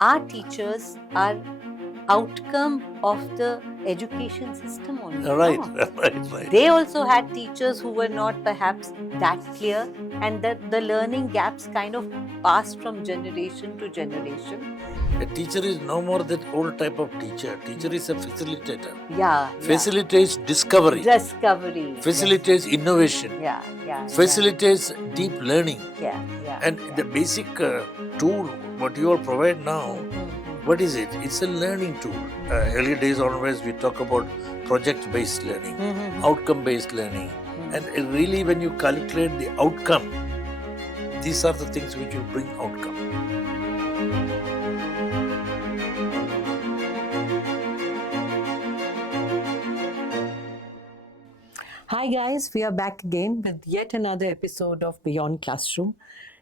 our teachers are outcome of the education system only. Right, No? right. They also had teachers who were not perhaps that clear, and that the learning gaps kind of passed from generation to generation. A teacher is no more that old type of teacher. Teacher is a facilitator. Yeah, Facilitates discovery. discovery. Facilitates innovation. Yeah. Facilitates deep learning. Yeah. And the basic tool what you all provide now, what is it? It's a learning tool. Earlier days always we talk about project-based learning, outcome-based learning. And really when you calculate the outcome, these are the things which will bring outcome. Hi, guys. We are back again with yet another episode of Beyond Classroom.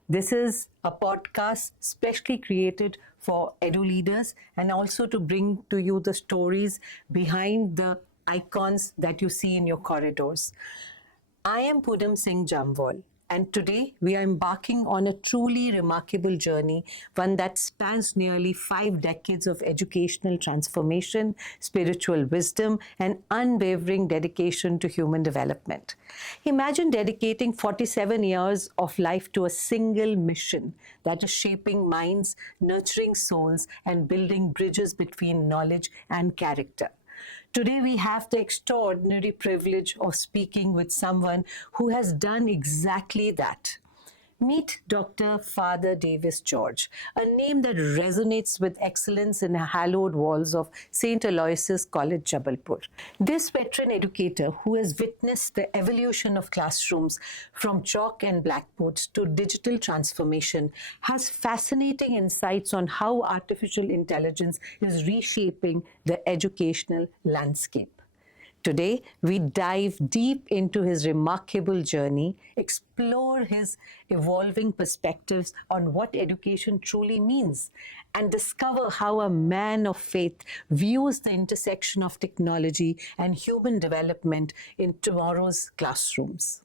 This is a podcast specially created for edu leaders and also to bring to you the stories behind the icons that you see in your corridors. I am Pudam Singh Jamwal, and today we are embarking on a truly remarkable journey, one that spans nearly 5 decades of educational transformation, spiritual wisdom, and unwavering dedication to human development. Imagine dedicating 47 years of life to a single mission, that is shaping minds, nurturing souls, and building bridges between knowledge and character. Today, we have the extraordinary privilege of speaking with someone who has done exactly that. Meet Dr. Father Davis George, a name that resonates with excellence in the hallowed walls of St. Aloysius College, Jabalpur. This veteran educator who has witnessed the evolution of classrooms from chalk and blackboards to digital transformation has fascinating insights on how artificial intelligence is reshaping the educational landscape. Today, we dive deep into his remarkable journey, explore his evolving perspectives on what education truly means, and discover how a man of faith views the intersection of technology and human development in tomorrow's classrooms.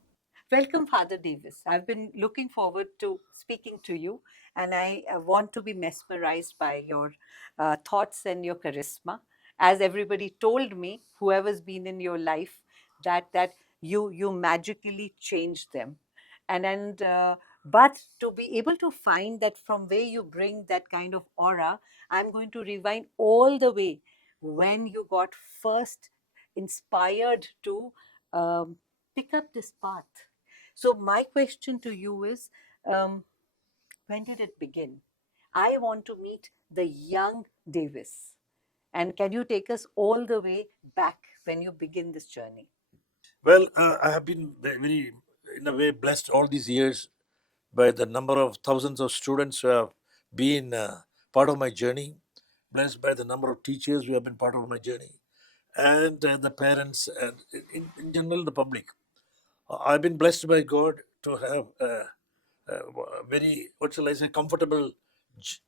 Welcome, Father Davis. I've been looking forward to speaking to you, and I want to be mesmerized by your thoughts and your charisma. As everybody told me, whoever's been in your life, that you magically changed them, and but to be able to find that from where you bring that kind of aura, I'm going to rewind all the way when you got first inspired to pick up this path. So my question to you is, um, when did it begin? I want to meet the young Davis. And can you take us all the way back when you begin this journey? Well, I have been very, in a way, blessed all these years by the number of thousands of students who have been part of my journey, blessed by the number of teachers who have been part of my journey, and the parents, and in general, the public. I've been blessed by God to have a very, what shall I say, comfortable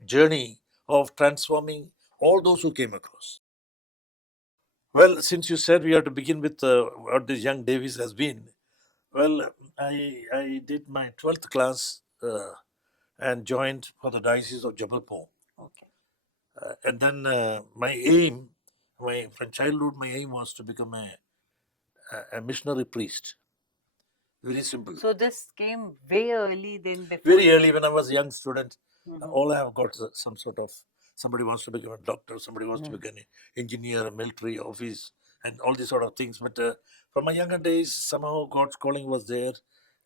journey of transforming all those who came across. Well, since you said we have to begin with what this young Davis has been, well, I did my 12th class and joined for the Diocese of Jabalpur. Okay. And then my aim, from childhood, my aim was to become a missionary priest. Very simple. So this came way early then before. Very early when I was a young student, Mhm. all I have got is some sort of, somebody wants to become a doctor, somebody wants to become an engineer, a military office, and all these sort of things. But from my younger days, somehow God's calling was there.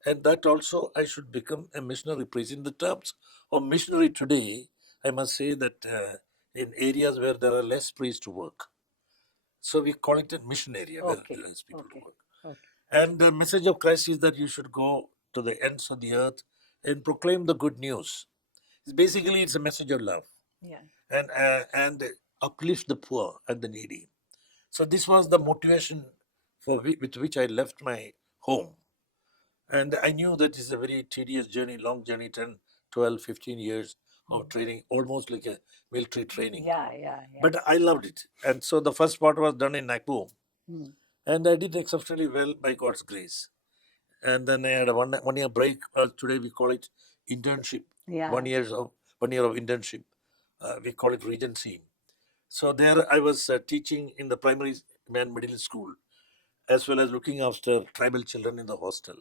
And that also I should become a missionary priest. In the terms of missionary today, I must say that in areas where there are less priests to work, so we call it a mission area where Okay. less people to Okay. work. Okay. And the message of Christ is that you should go to the ends of the earth and proclaim the good news. Basically, it's a message of love Yeah. and uplift the poor and the needy. So this was the motivation with which I left my home. And I knew that it's a very tedious journey, long journey, 10, 12, 15 years of training, almost like a military training. Yeah. But I loved it. And so the first part was done in Nagpur. Mm. And I did exceptionally well by God's grace. And then I had a 1 year break. Well, today we call it internship. Yeah. 1 year of internship. we call it Regency. So there I was teaching in the primary and middle school, as well as looking after tribal children in the hostel.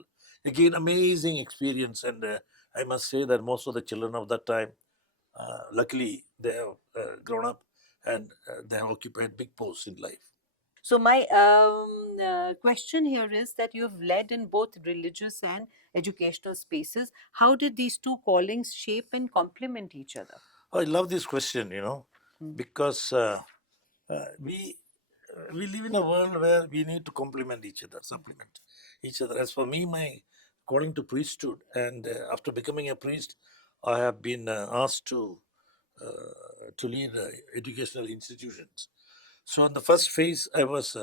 Again, amazing experience, and I must say that most of the children of that time, luckily, they have grown up and they have occupied big posts in life. So my question here is that you've led in both religious and educational spaces. How did these two callings shape and complement each other? I love this question, Mm. because we live in a world where we need to complement each other, supplement each other. As for me, my calling to priesthood, and after becoming a priest, I have been asked to lead educational institutions. So, in the first phase, I was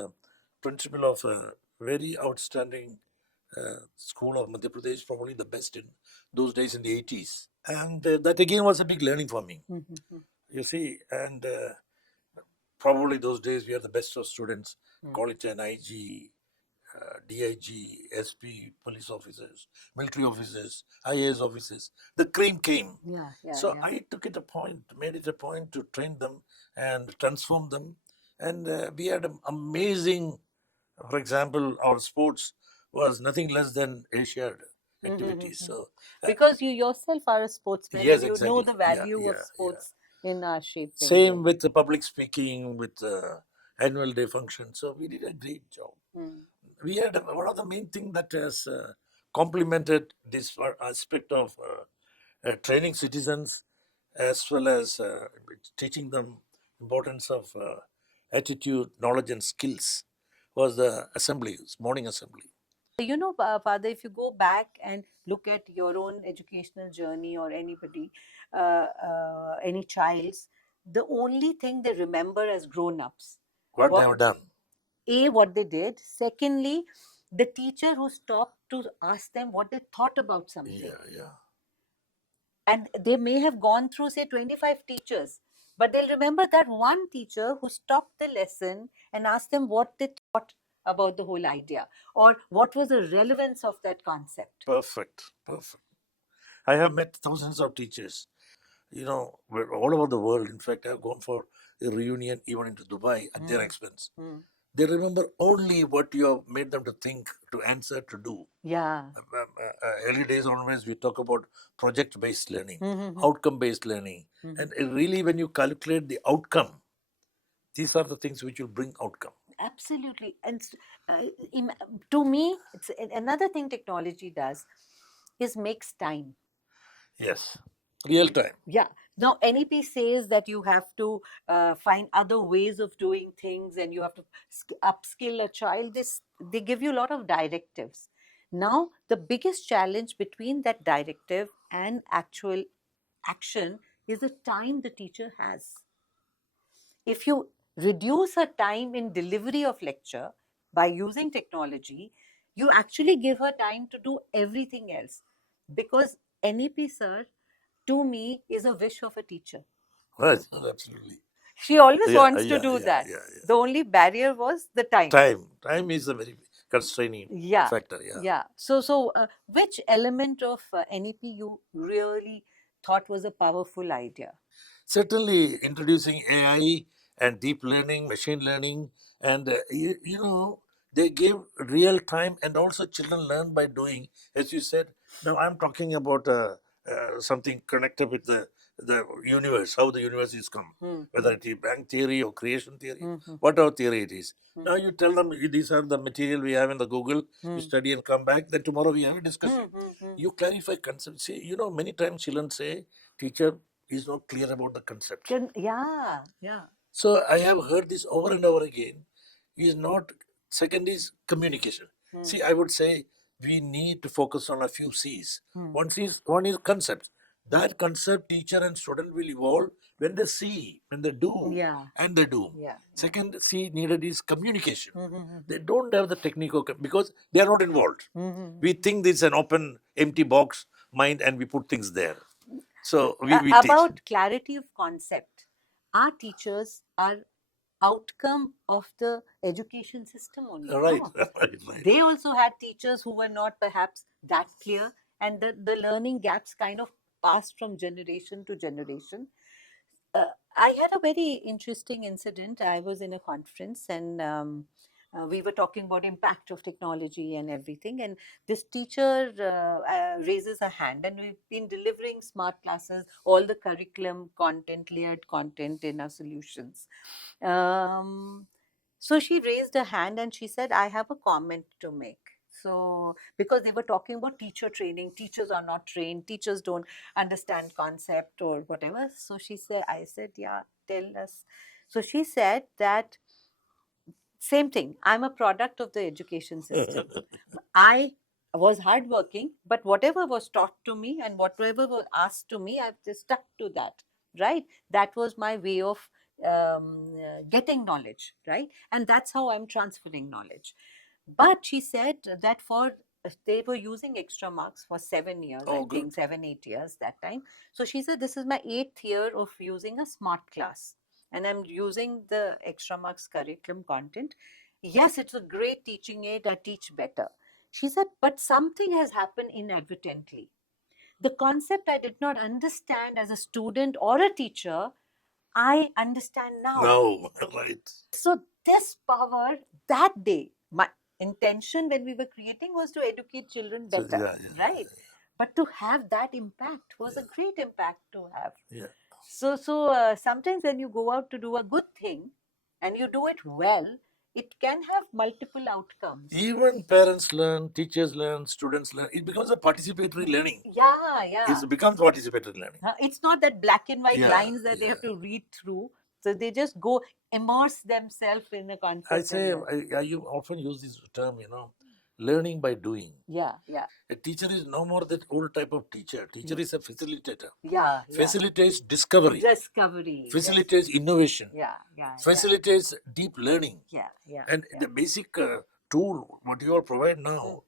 principal of a very outstanding school of Madhya Pradesh, probably the best in those days in the 80s. And that again was a big learning for me, Mm-hmm. you see. And probably those days we are the best of students, call it an IG, DIG, SP, police officers, military officers, IAS officers. The cream came. Yeah, yeah, So yeah. I made it a point to train them and transform them. And we had an amazing, for example, our sports was nothing less than Asiad activities. Mm-hmm. So, Because you yourself are a sportsman yes, and you know exactly. the Yeah, value of yeah, yeah. sports in our shaping. Same with the public speaking, with annual day function. So we did a great job. Mm. We had one of the main thing that has complemented this aspect of training citizens, as well as teaching them importance of attitude, knowledge, and skills, was the assemblies, morning assembly. You know, Father, if you go back and look at your own educational journey or anybody, any child's, the only thing they remember as grown-ups, What they have done. A, what they did. Secondly, the teacher who stopped to ask them what they thought about something. Yeah, yeah. And they may have gone through, say, 25 teachers, but they'll remember that one teacher who stopped the lesson and asked them what they thought about the whole idea or what was the relevance of that concept. Perfect, perfect. I have met thousands of teachers, all over the world. In fact, I've gone for a reunion even into Dubai at their expense. Mm. They remember only what you have made them to think, to answer, to do. Yeah. Early days onwards, we talk about project-based learning, Mhm. outcome-based learning. And really, when you calculate the outcome, these are the things which will bring outcome. Absolutely. And to me, it's another thing technology does is makes time. Yes, real time. Yeah. Now, NEP says that you have to find other ways of doing things and you have to upskill a child. They give you a lot of directives. Now, the biggest challenge between that directive and actual action is the time the teacher has. If you reduce her time in delivery of lecture by using technology, you actually give her time to do everything else. Because NEP, sir, to me, is a wish of a teacher. Right, absolutely. She always Yeah, wants to yeah, do yeah, that. yeah, yeah. The only barrier was the time. Time is a very constraining Yeah. factor. Yeah. Yeah. So which element of NEP you really thought was a powerful idea? Certainly, introducing AI and deep learning, machine learning, and they give real time, and also children learn by doing. As you said, now I'm talking about something connected with the universe, how the universe is come, whether it is bang theory or creation theory, whatever theory it is. Now you tell them these are the material we have in the Google. You study and come back. Then tomorrow we have a discussion. You clarify concepts. See, many times children say, "Teacher is not clear about the concept." Yeah. Yeah. So I have heard this over and over again. Is not second is communication. See, I would say we need to focus on a few C's. One is concept. That concept teacher and student will evolve when they see, when they do, Yeah. and they do. Yeah. Second C needed is communication. They don't have the technical because they are not involved. We think this is an open, empty box mind, and we put things there. So we teach. About clarity of concept, our teachers are outcome of the education system only. Right, No? right. They also had teachers who were not perhaps that clear, and the learning gaps kind of passed from generation to generation. I had a very interesting incident. I was in a conference and we were talking about impact of technology and everything. And this teacher raises a hand, and we've been delivering smart classes, all the curriculum content, layered content in our solutions. Um, so she raised a hand and she said, I have a comment to make. So, because they were talking about teacher training, teachers are not trained, teachers don't understand concept or whatever. So she said, I said, yeah, tell us. So she said that same thing. I'm a product of the education system. I was hardworking, but whatever was taught to me and whatever was asked to me, I've just stuck to that, right? That was my way of getting knowledge, right? And that's how I'm transferring knowledge. But she said that for they were using Extramarks for 7 years, Oh, I good. think 7, 8 years that time. So she said, this is my 8th year of using a smart class, and I'm using the Extramarks curriculum content. Yes, it's a great teaching aid. I teach better. She said, but something has happened inadvertently. The concept I did not understand as a student or a teacher, I understand now. No, right. So this power, that day, my intention when we were creating was to educate children So, better, yeah, right? But to have that impact was a great impact to have. yeah. So sometimes when you go out to do a good thing and you do it well, it can have multiple outcomes. Even parents learn, teachers learn, students learn. It becomes a participatory learning. Yeah. It becomes participatory learning. It's not that black and white Yeah, lines that they have to read through. So they just go immerse themselves in the concept. I and say, learn. I often use this term, learning by doing. Yeah. A teacher is no more that old type of teacher. Teacher is a facilitator. Yeah. Facilitates discovery, Discovery. facilitates innovation, Yeah. facilitates deep learning. Yeah. And the basic tool, what you all provide now,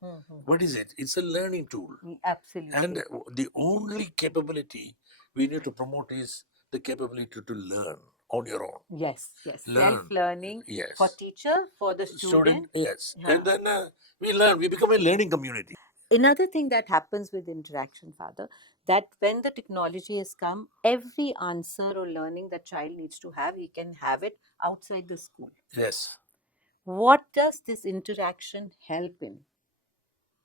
what is it? It's a learning tool. Absolutely. And the only capability we need to promote is the capability to learn on your own. Yes. Learn. Self-learning Yes. for teacher, for the student. Yes. Yeah. And then we learn, we become a learning community. Another thing that happens with interaction, Father, that when the technology has come, every answer or learning that child needs to have, he can have it outside the school. Yes. What does this interaction help in?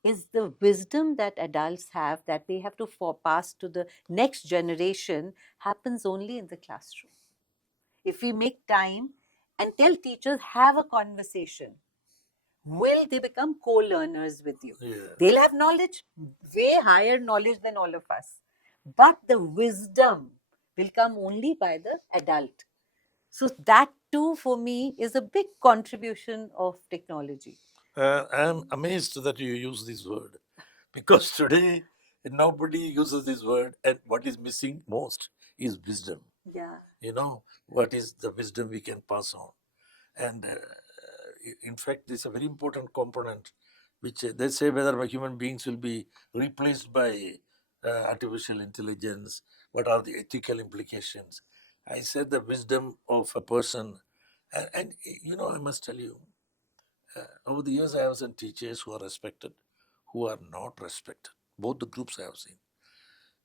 Is the wisdom that adults have that they have to pass to the next generation happens only in the classroom. If we make time and tell teachers, have a conversation, will they become co-learners with you? Yeah. They'll have knowledge, way higher knowledge than all of us. But the wisdom will come only by the adult. So that too, for me, is a big contribution of technology. I'm amazed that you use this word because today nobody uses this word, and what is missing most is wisdom. Yeah. What is the wisdom we can pass on? And in fact, this is a very important component, which they say whether human beings will be replaced by artificial intelligence, what are the ethical implications? I said the wisdom of a person, and I must tell you, over the years I have seen teachers who are respected, who are not respected. Both the groups I have seen.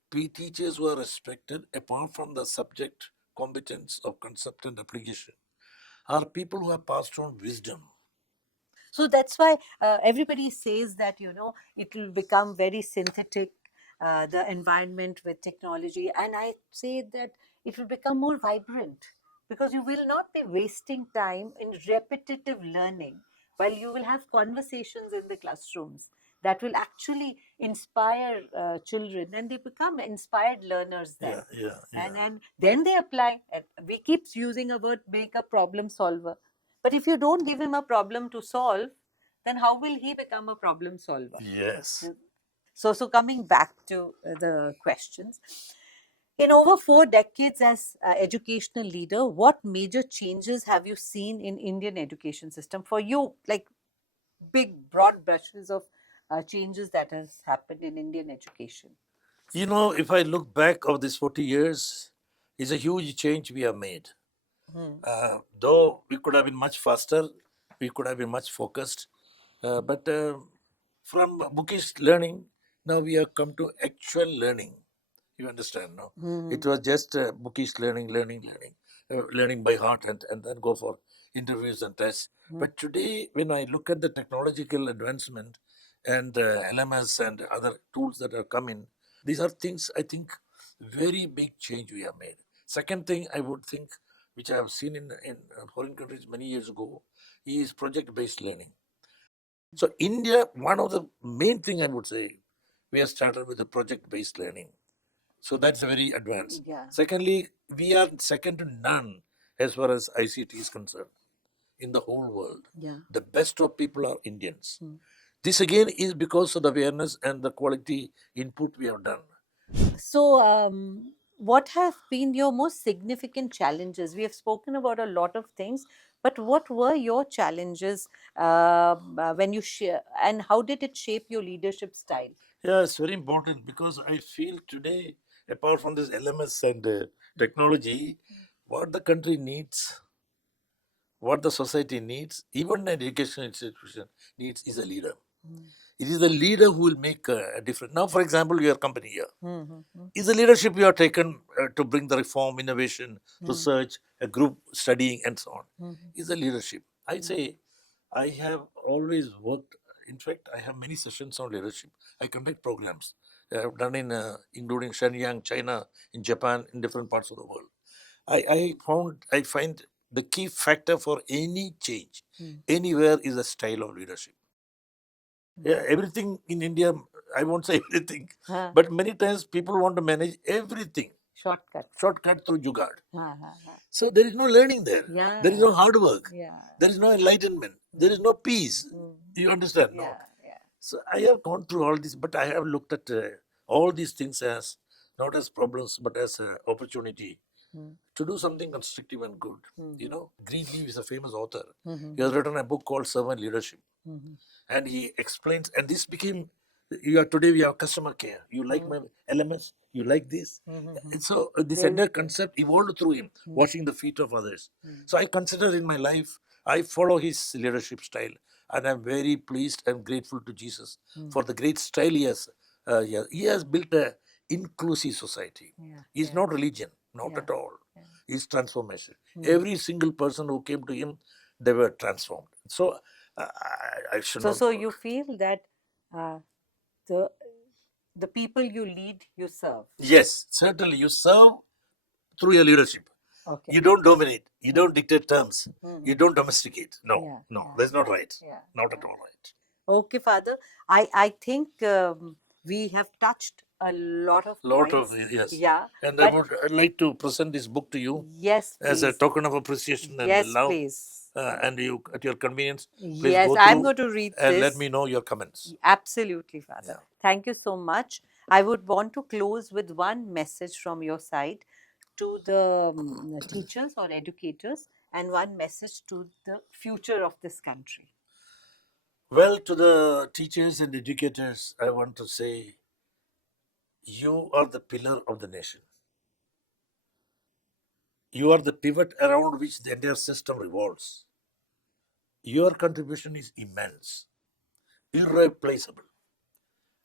Teachers who are respected, apart from the subject competence of concept and application, are people who have passed on wisdom. So that's why everybody says that, it will become very synthetic, the environment with technology. And I say that it will become more vibrant because you will not be wasting time in repetitive learning while you will have conversations in the classrooms that will actually inspire children, and they become inspired learners then. Yeah. And then they apply. We keep using a word, make a problem solver. But if you don't give him a problem to solve, then how will he become a problem solver? Yes. So coming back to the questions, in over 4 decades as educational leader, what major changes have you seen in Indian education system for you? Like big broad brushes of changes that has happened in Indian education. If I look back of these 40 years, it's a huge change we have made. Though we could have been much faster, we could have been much focused. But from bookish learning, now we have come to actual learning. You understand, no? Mhm. It was just bookish learning by heart, and then go for interviews and tests. But today, when I look at the technological advancement and LMS and other tools that are coming, these are things I think very big change we have made. Second thing I would think, which I have seen in foreign countries many years ago, is project-based learning. So India, one of the main thing I would say, we have started with the project-based learning. So that's very advanced. Yeah. Secondly, we are second to none as far as ICT is concerned in the whole world. Yeah. The best of people are Indians. This again is because of the awareness and the quality input we have done. So, what have been your most significant challenges? We have spoken about a lot of things, but what were your challenges when you share, and how did it shape your leadership style? Yeah, it's very important because I feel today, apart from this LMS and technology, what the country needs, what the society needs, even an education institution needs is a leader. It is the leader who will make a difference. Now, for example, your company here is the leadership you have taken to bring the reform, innovation, research, a group studying, and so on. Is the leadership. I say, I have always worked. In fact, I have many sessions on leadership. I conduct programs. I have done in including Shenyang, China, in Japan, in different parts of the world. I find the key factor for any change anywhere is the style of leadership. Yeah, everything in India, I won't say everything, Huh. but many times people want to manage everything Shortcut. shortcut through jugaad. Ha, ha, ha. So there is no learning there. Yeah. There is no hard work. Yeah. There is no enlightenment. There is no peace. You understand? No. Yeah. Yeah. So I have gone through all this, but I have looked at all these things as not as problems, but as an opportunity to do something constructive and good. You know, Greenleaf is a famous author. He has written a book called Servant Leadership. And he explains, and this became, you are today we have customer care. You like my LMS, you like this. And so this entire concept evolved through him, washing the feet of others. So I consider in my life, I follow his leadership style, and I'm very pleased and grateful to Jesus for the great style he has. He has built a inclusive society. It's not religion, not at all. It's transformation. Every single person who came to him, they were transformed. So I should So, not. so you feel that uh, the the people you lead, you serve. Yes, certainly. You serve through your leadership. Okay. You don't dominate. You don't dictate terms. You don't domesticate. No, Yeah, no, yeah, that's not right. yeah, Not at all right. Okay, Father. I think we have touched a lot of Lot points. of yes. Yeah. And I but would like to present this book to you yes, as a please. token of appreciation and Yes, love. please. And you, at your convenience, please Yes, go I'm through going to read and this. let me know your comments. Absolutely, Father. Yeah. Thank you so much. I would want to close with one message from your side to the teachers or educators, and one message to the future of this country. Well, to the teachers and educators, I want to say, you are the pillar of the nation. You are the pivot around which the entire system revolves. Your contribution is immense, irreplaceable,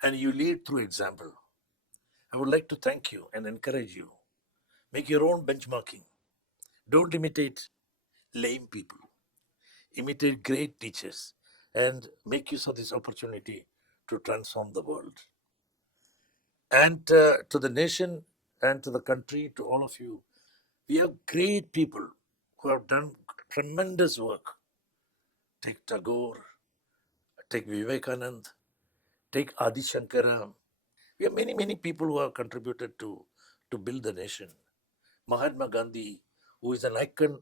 and you lead through example. I would like to thank you and encourage you. Make your own benchmarking. Don't imitate lame people. Imitate great teachers and make use of this opportunity to transform the world. And to the nation and to the country, to all of you, we have great people who have done tremendous work. Take Tagore, take Vivekanand, take Adi Shankara. We have many, many people who have contributed to build the nation. Mahatma Gandhi, who is an icon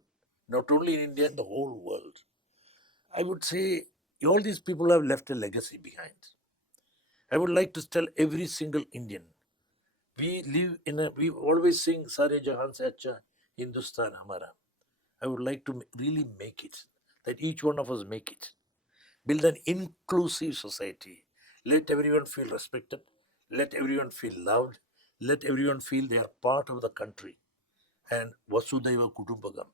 not only in India, in the whole world. I would say all these people have left a legacy behind. I would like to tell every single Indian, we always sing Sare Jahan Se Acha Hindustan Hamara. I would like to really make it, that each one of us make it. Build an inclusive society. Let everyone feel respected. Let everyone feel loved. Let everyone feel they are part of the country. And Vasudhaiva Kutumbakam.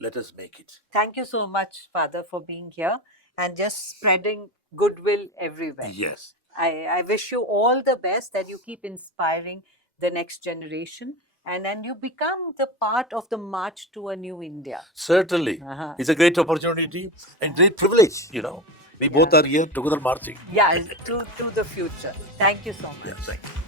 Let us make it. Thank you so much, Father, for being here and just spreading goodwill everywhere. Yes. I wish you all the best, that you keep inspiring the next generation, and then you become the part of the march to a new India. Certainly. Uh-huh. It's a great opportunity and great privilege, you know. We both Yeah. are here together marching. Yeah, to the future. Thank you so much. Yeah, thank you.